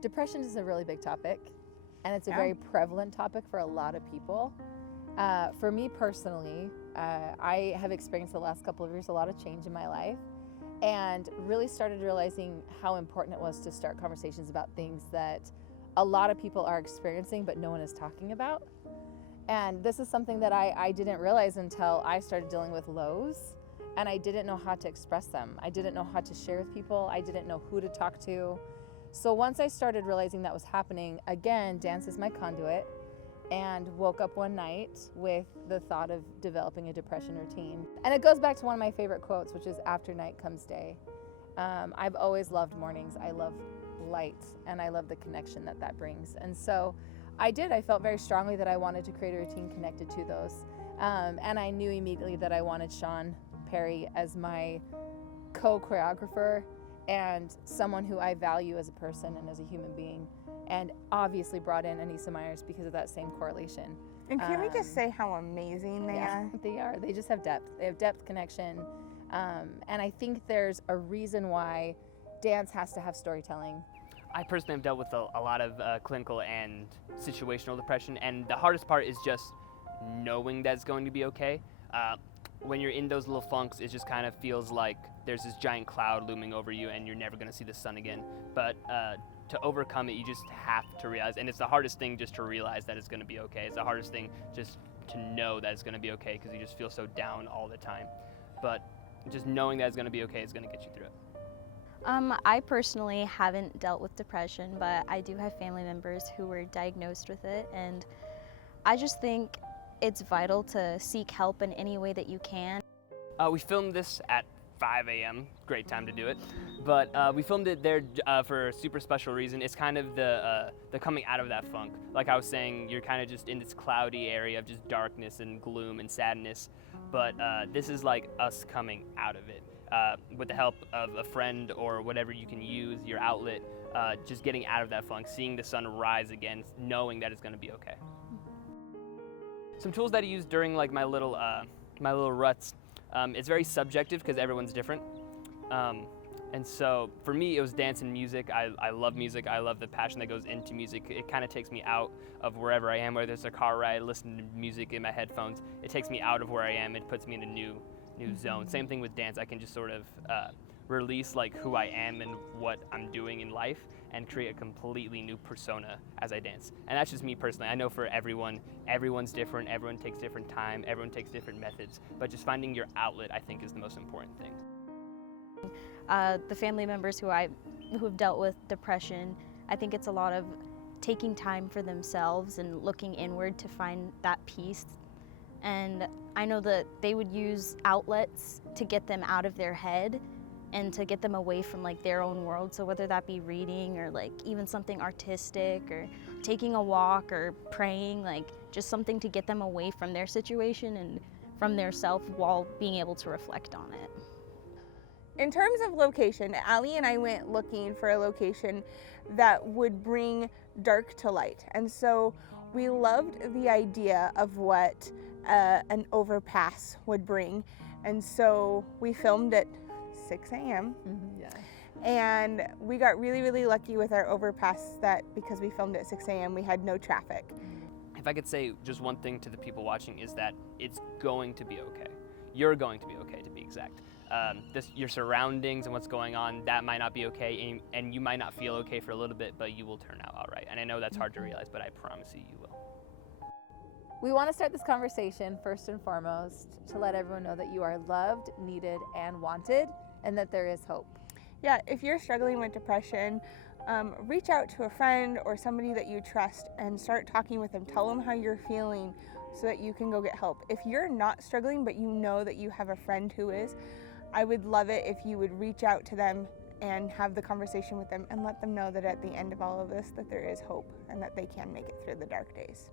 Depression is a really big topic, and it's a very prevalent topic for a lot of people. For me personally, I have experienced the last couple of years a lot of change in my life, and really started realizing how important it was to start conversations about things that a lot of people are experiencing but no one is talking about. And this is something that I didn't realize until I started dealing with lows, and I didn't know how to express them. I didn't know how to share with people. I didn't know who to talk to. So once I started realizing that was happening, again, dance is my conduit, and woke up one night with the thought of developing a depression routine. And it goes back to one of my favorite quotes, which is, "After night comes day." I've always loved mornings. I love light, and I love the connection that that brings. And so I felt very strongly that I wanted to create a routine connected to those. And I knew immediately that I wanted Sean Perry as my co-choreographer and someone who I value as a person and as a human being, and obviously brought in Anissa Myers because of that same correlation. And can we just say how amazing they are? They are. They just have depth. They have depth, connection, and I think there's a reason why dance has to have storytelling. I personally have dealt with a lot of clinical and situational depression, and the hardest part is just knowing that it's going to be okay. When you're in those little funks, it just kind of feels like there's this giant cloud looming over you and you're never going to see the sun again. But to overcome it, you just have to realize, and it's the hardest thing just to realize that it's going to be okay. It's the hardest thing just to know that it's going to be okay, because you just feel so down all the time. But just knowing that it's going to be okay is going to get you through it. I personally haven't dealt with depression, but I do have family members who were diagnosed with it, and I just think it's vital to seek help in any way that you can. We filmed this at 5 a.m., great time to do it, but we filmed it there for a super special reason. It's kind of the coming out of that funk. Like I was saying, you're kind of just in this cloudy area of just darkness and gloom and sadness, but this is like us coming out of it. With the help of a friend or whatever you can use, your outlet, just getting out of that funk, seeing the sun rise again, knowing that it's going to be okay. Some tools that I use during like my little ruts. It's very subjective because everyone's different. And so for me, it was dance and music. I love music. I love the passion that goes into music. It kind of takes me out of wherever I am, whether it's a car ride, listening to music in my headphones. It takes me out of where I am. It puts me in a new zone. Same thing with dance. I can just sort of release like who I am and what I'm doing in life and create a completely new persona as I dance. And that's just me personally. I know for everyone, everyone's different. Everyone takes different time. Everyone takes different methods. But just finding your outlet, I think, is the most important thing. The family members who have dealt with depression, I think it's a lot of taking time for themselves and looking inward to find that peace. And I know that they would use outlets to get them out of their head and to get them away from like their own world. So whether that be reading or like even something artistic or taking a walk or praying, like just something to get them away from their situation and from their self while being able to reflect on it. In terms of location, Aly and I went looking for a location that would bring dark to light. And so we loved the idea of what an overpass would bring. And so we filmed at 6 a.m. And we got really, really lucky with our overpass that because we filmed at 6 a.m. we had no traffic. If I could say just one thing to the people watching is that it's going to be okay. You're going to be okay, to be exact. Your surroundings and what's going on, that might not be okay, and you might not feel okay for a little bit, but you will turn out all right. And I know that's hard to realize, but I promise you, you will. We want to start this conversation first and foremost to let everyone know that you are loved, needed, and wanted, and that there is hope. Yeah, if you're struggling with depression, reach out to a friend or somebody that you trust and start talking with them. Tell them how you're feeling so that you can go get help. If you're not struggling but you know that you have a friend who is, I would love it if you would reach out to them and have the conversation with them and let them know that at the end of all of this that there is hope and that they can make it through the dark days.